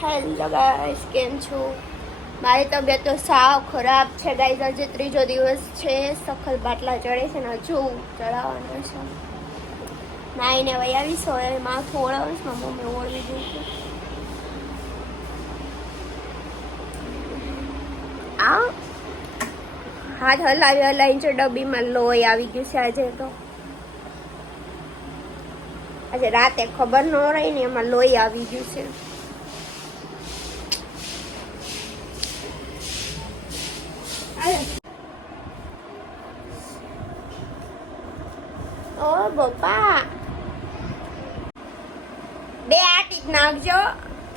Hello guys, કેમ છો? મારી તબિયત તો સાવ ખરાબ છે ગાઈસ. આજે ત્રીજો દિવસ છે. સખલ બાટલા ચડે છે ને હજુ ચડાવવાના છે. નાઈને વહી આવીશ. હવે માથું ઓળાવીશ. મારી મમ્મી ઓળવી દીધું. આ હાથ હલાવી હલાવીને ડબ્બીમાં લોહી આવી ગયું છે. આજે રાતે ખબર ન રહી ને એમાં લોહી આવી ગયું છે. ઓ બાપા, બે આટી જ નાખજો.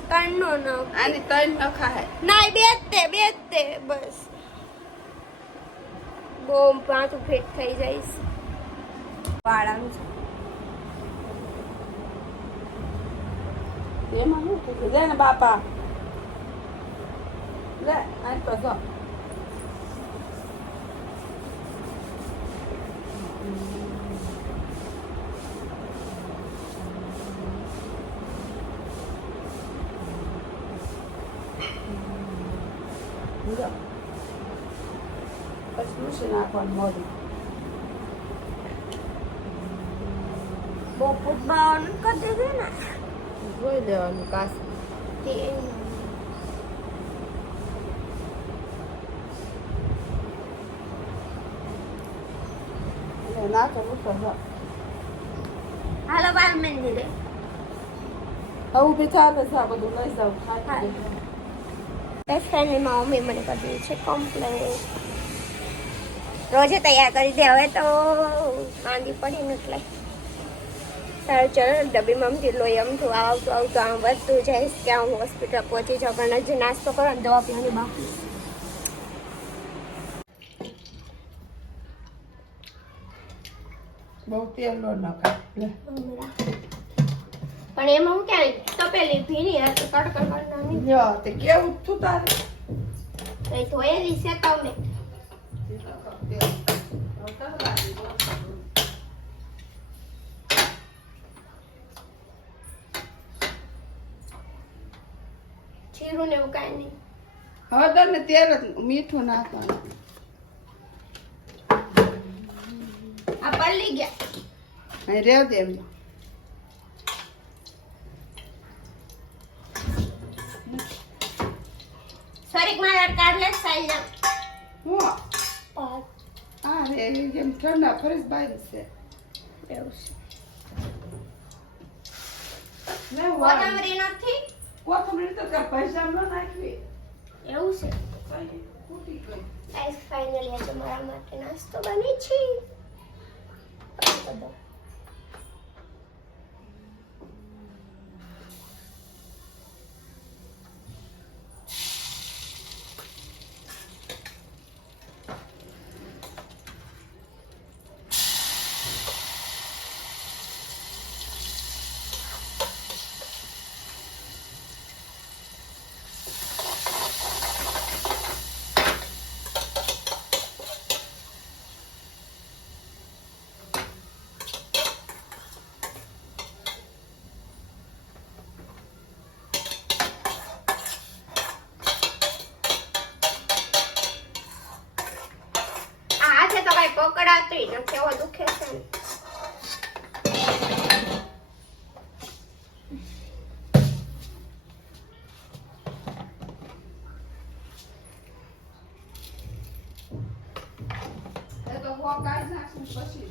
ત્રણ નો નાખ. આની ત્રણ નખાય ના, બે જ તે બસ. બહુ પાછું ફિટ થઈ જઈશ. વાળામ છે એમાં શું થયું? લે ને બાપા, લે આની તો જો પછી મૂસી નાખવાનું મોઢું. બહુ ફૂટબાવાનું કરી દીધું ને જોઈ લેવાનું કાશ. તે નાખો મૂસો જો. હાલો બાર મહિને રે. હવે ઊભી ચાલે છે. આ બધું લઈ જાઉં ખાઈ. ફ્રેન્ડની મમ્મી મને કરી દીધું છે કમ્પ્લેટ. રોજે તૈયાર કરી દે. હવે તો માંદી પડી ને એટલે સારું. ચલો ડબ્બીમાં અમથી લોહી અમથું આવતું આમ વધતું જઈશ કે હું હોસ્પિટલ પહોંચી જાઉં. પણ હજી નાસ્તો કરો ને દવા પીવાની બાકી. બહુ તેલ નો નખાય. લે પણ એમાં હું ક્યાંય તપેલી ભીની હતી. કડકડ કરનાની જો તે કેવું થયું તારે? એ ધોયેલી છે તમે. જીરું ને એવું કાંઈ નહીં. હળદર ને તેલ જ મીઠું નાખવાનું. આ પલ્લી ગયા. અહીં રેવ દે એમ. સરીક મારા કાઢ લે સાઈઝ. હું હા રે જેમ ઠંડા ફરીશ બહાર છે. એવું છે. મેં કોથમરી નથી. કોથમરી તો તાર પૈસા ન નાખવી. એવું છે. ખૂટી ગઈ. ગાઈસ, ફાઇનલી આજે મારા માટે નાસ્તો બની છે. પકડાતી નથી. એવો દુખે છે ને. એ તો હો કાઢી નાખશું પછી.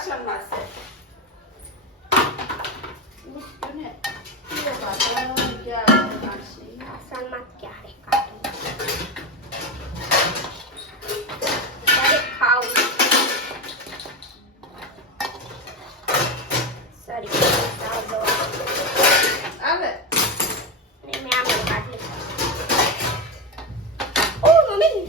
વાસણમાં છે અને વાસણ ક્યાં નાખી વાસણમાં ક્યારે કાઢી ક્યારે ખાવું સોરી આવે મેં આમ કાઢી ઓ મમ્મી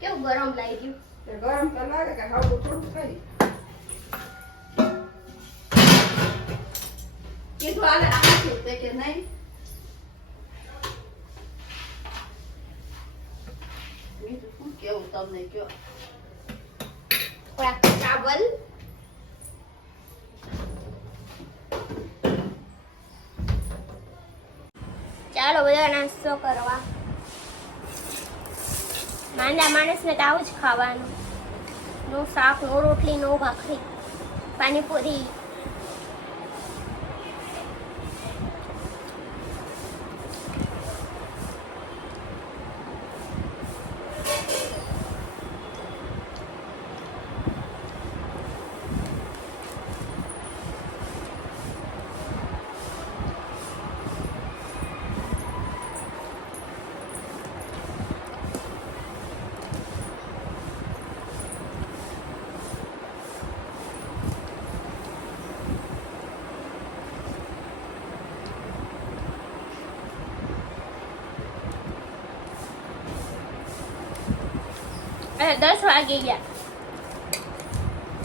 કેવું ગરમ લાગી ગયું ગરમ તો લાગે કે હાવું થોડું કઈ કીધું આને આખું તે કે નહીં બીજું શું કેવું તમને કયો થોડાક ચાવલ ચાલો બધા નાસ્તો કરવા માંદા માણસને તો આવું જ ખાવાનું નો શાક નો રોટલી નો ભાખરી પાણીપુરી અરે 10 વાગે ગયા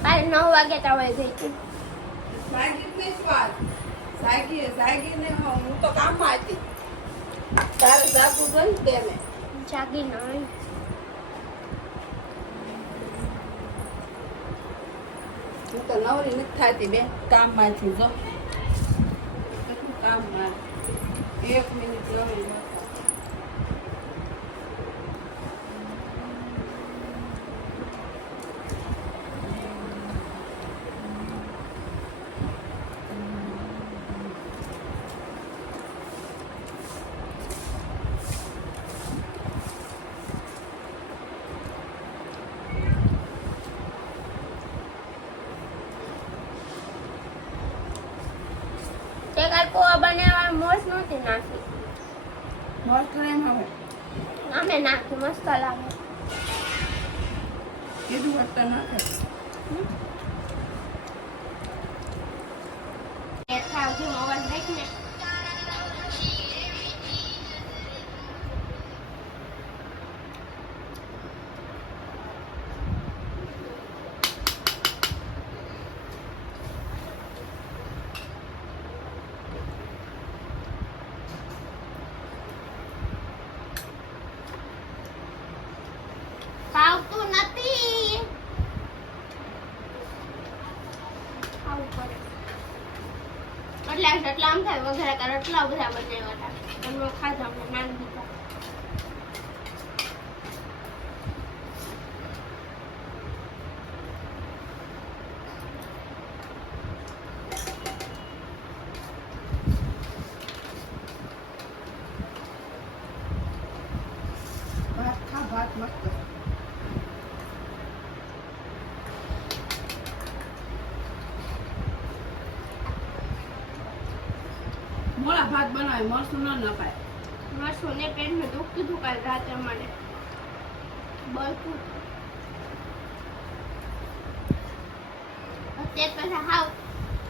કાલે 9 વાગે તવાઈ ગઈ હતી સાગી સ્વાદ સાગી ને હું તો કામમાં હતી તારે જાગું જોઈ દે મેં જાગી નહીં હું તો નવરી નથી થતી બેન કામમાંથી જો કેટલું કામમાં 1 મિનિટ નવરી નથી તે કાલ પોવા બનાવવા મોસ નહોતી નાખી મોર ક્રેમ હવે અમે નાખી મસ્ત લાગે કીધું હોત તો નાખે ખાવથી મોબાઈલ દેખ ને ખાવતું નથી ખાવું પડે એટલે આમ થાય વગેરે કર એટલા બધા બનાવ્યા હતા એમનો ખાધા અમને નામ દીધા ભાત ખા ભાત મસ્ત મોળા ભાત બનાવે મરસું ન નખાય મરસું ને પેટમાં દુખતું હતું કાલ રાતે અમારે બળતું અત્યારે પછી હાવ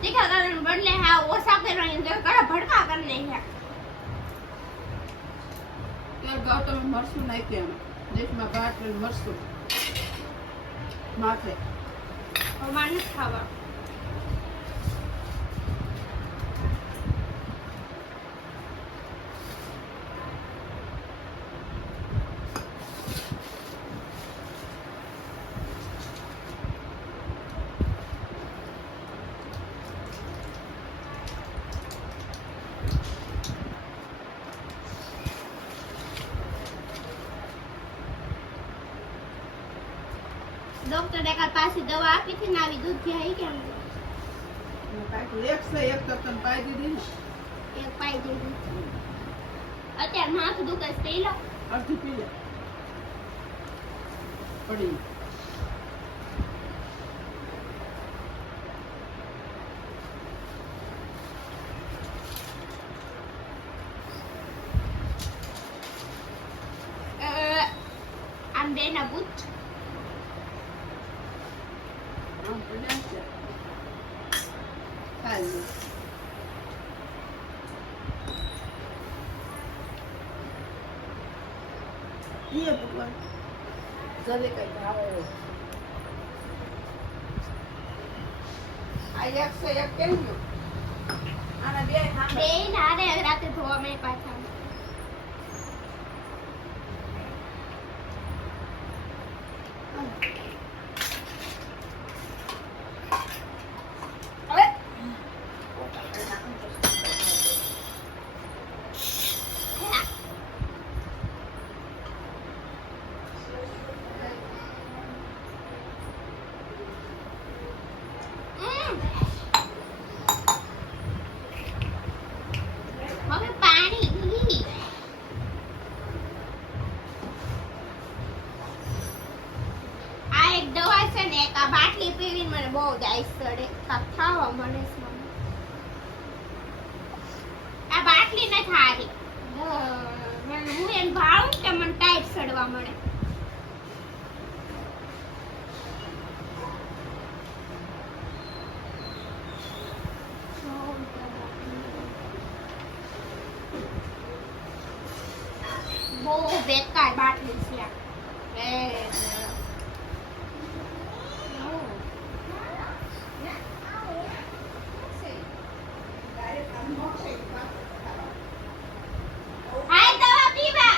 તીખા કરવાને બદલે હાવ ઓછા કરવાની તો ઘણા ભડકા કરી નાખ્યા ત્યારે ગૌતમે મરસું નાખ્યું એમ દેશમાં ભાત અને મરસું માથે અમારે નથી ખાવા ડોક્ટરે કાલ પાછી દવા આપી હતી ને આવી દૂધ થી આવી કેમ એક છે એક તો તને પાઈ દીધી ને એક પાઈ દીધી અત્યારે માથું દુખે છે પી લો અડધી પી લે પડી આમ બે ના બુટ આમ પડ્યા છે ખાલી ये भगवान जल्दी कहीं भावे આ એક છે એક કેમ ગયો આના બે હા બે ના રે રાતે ધોવા મેં પાછા હવે હવે પાણી આ એક દવા છે ને એક આ બાટલી પીવીને મને બહુ દાઈસ ચડે કાક ખાવા મળે છે મને. આ બાટલી ન થારી હું એમ ભાવું કે મને ટાઈટ ચડવા મળે બહુ બેકાર બાટલી છે આ. હાય દવા પીવા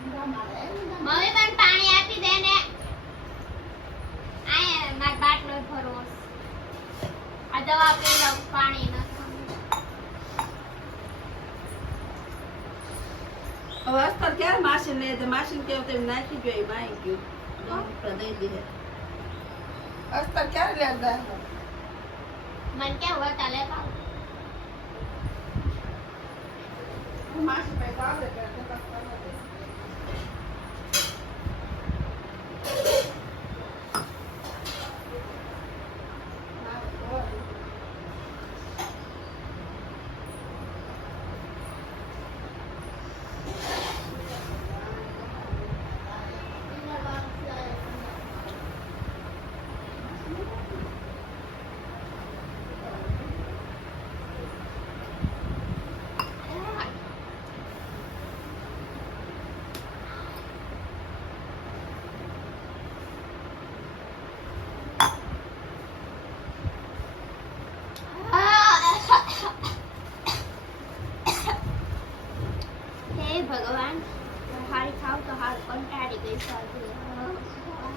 મમ્મી પણ પાણી આપી દે ને આયા માર બાટલો ભરો આ દવા પી લઉં પાણી ન હવે અસ્તર ક્યારે માસી ને તો માસી કેવું તેમ નાખી ગયો માઈ ગયું ડોક્ટર દઈ દીધે અસ્તર ક્યારે લેતા મન કે હોતા લેતા માસી પૈસા આવે કે તપાસ કરવા દે હે ભગવાન હારી ખાવ તો હાર કંટાળી ગઈ સાચું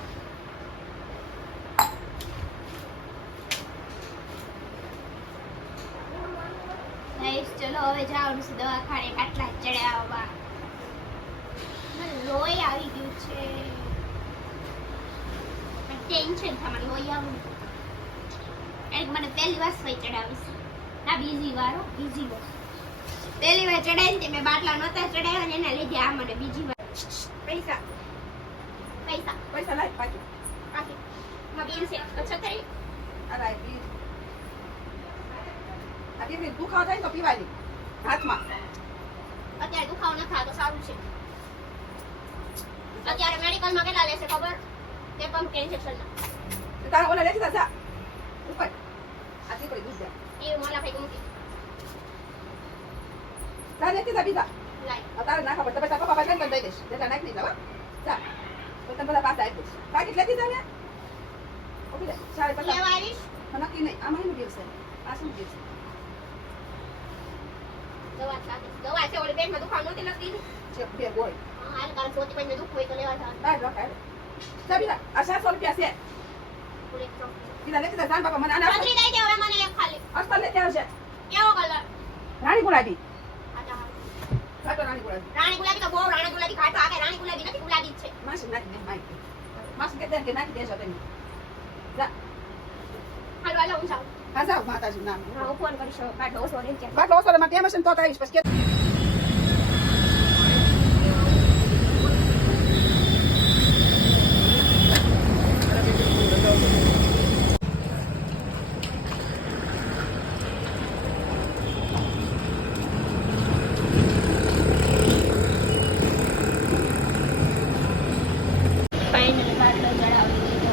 ચલો હવે જવાનું છે દવાખાને આટલા ચડ્યા લોહી આવી ગયું છે ટેન્શન છે મને લોહી આવ્યું એટલે મને પહેલી વાર સ્વાઈ ચડાવી છે ના બીજી વાર પહેલી વાર ચડાવી ને મેં બાટલા નહોતા ચડાવ્યા ને એના લીધે આ મને બીજી વાર પૈસા પૈસા પૈસા લાય પાકી પાકી માં બિલ છે અચ્છા કરી અરે બી આ કે દુખાવ થાય તો પીવાય હાથમાં અત્યારે દુખાવો ન થાય તો સારું છે અત્યારે મેડિકલમાં કેટલા લેશે ખબર તે પંપ ઇન્જેક્શન તારા ઓલા લેતી જા ઉપર આથી પડી દૂધ દે એ મોલા ભાઈ ગુમતી તારે લેતી જા બીજા લાઈ તારે નાખા પડતા પૈસા પપ્પા કેમ દઈ દેશ જેટલા નાખી નહીં દવા જા તો તને બધા પાસ આવી દઈશ પાકીટ લેતી જા ને ઓકે લે સારી પૈસા લેવા આવીશ નક્કી નહીં આમાં એનું દિવસ છે આ શું દિવસ દવા સાથે દવા છે ઓલી પેટમાં દુખાવો નહોતી લગતી છે બે બોય હા આને કારણ સોતી પૈને દુખ હોય તો લેવા જા બાય રોકા જા બીજા આ 700 રૂપિયા છે પૂરે તો બીજા લેતી જા જાન બાપા મને આના પતરી દઈ દે હવે મને એક ખાલી અસ્તર લેતી આવશે કેવો કલર રાણી ગુલાબી આટા. ઘાટો રાણી ગુલાબી રાણી ગુલાબી તો બહુ રાણી ગુલાબી ઘાટો આવે. રાણી ગુલાબી નથી, ગુલાબી જ છે. માસી નાખી દે માઈ માસી કે નાખી દેશો તમે જા હાલો હાલો હું જાઉં. હા જાઓ માતાજી નામ હા હું ફોન કરીશ. બાટલો ઓછો રહી ગયા. બાટલો ઓછો માં કેમ હશે ને તો આવીશ પછી કે ફાઇનલી બાટલો ચડાવી દીધો.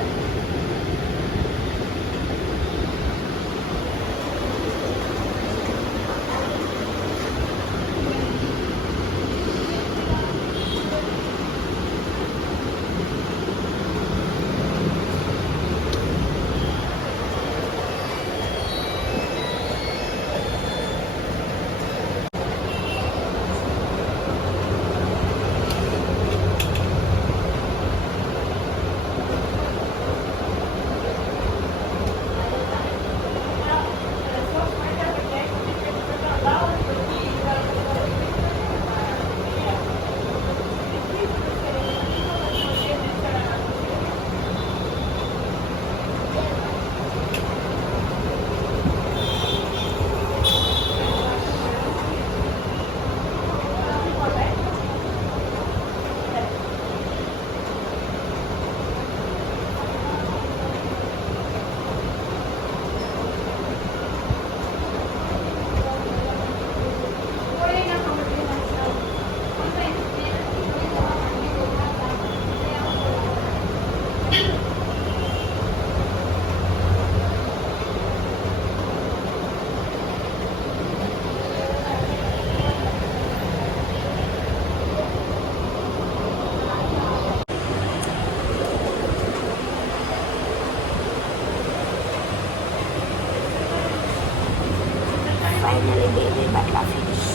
ફાઇનલી બે બાટલા ફિનિશ.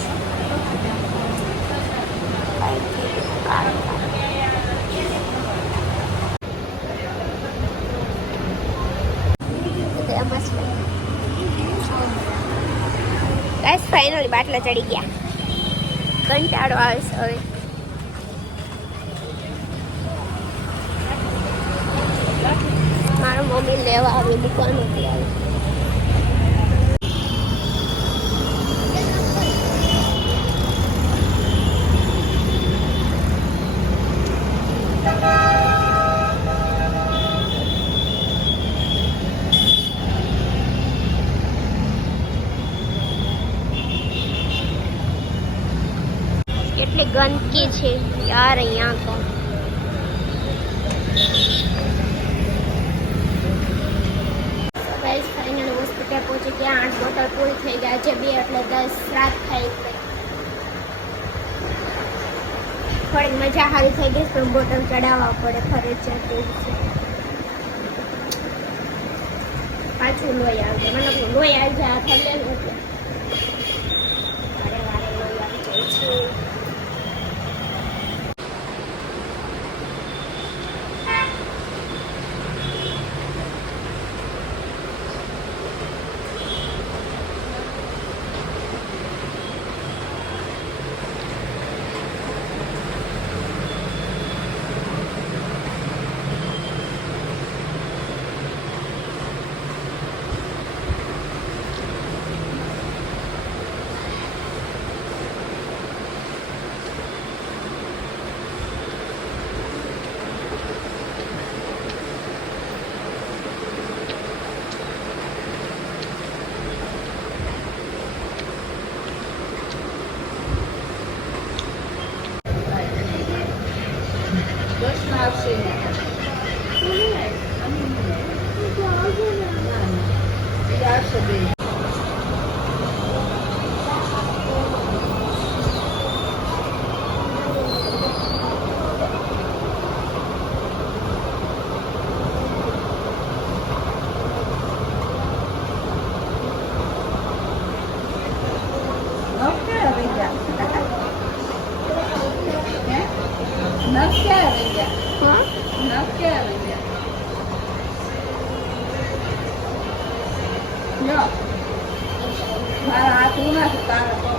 ગાઈસ ફાઇનલી બાટલા ચડી ગયા. કંટાળો આવે છે હવે. મારા મમ્મી લેવા આવી દુકાનેથી આવી. કેટલી ગંદકી છે યાર અહીંયા તો. ગાઈસ ફાઇનલી હોસ્પિટલ પહોંચી ગયા. 8 બોટલ પૂરી થઈ ગયા છે. 2 એટલે 10 રાત થઈ ગઈ. થોડીક મજા સારી થઈ ગઈ પણ બોટલ ચડાવવા પડે ફરજિયાત એવું છે. પાછું લોહી આવશે. મને લોહી આવી જાય થયેલું એટલે વારે વારે લોહી આવી જાય છે. No. મારા હાથ ઉના છે તારા તો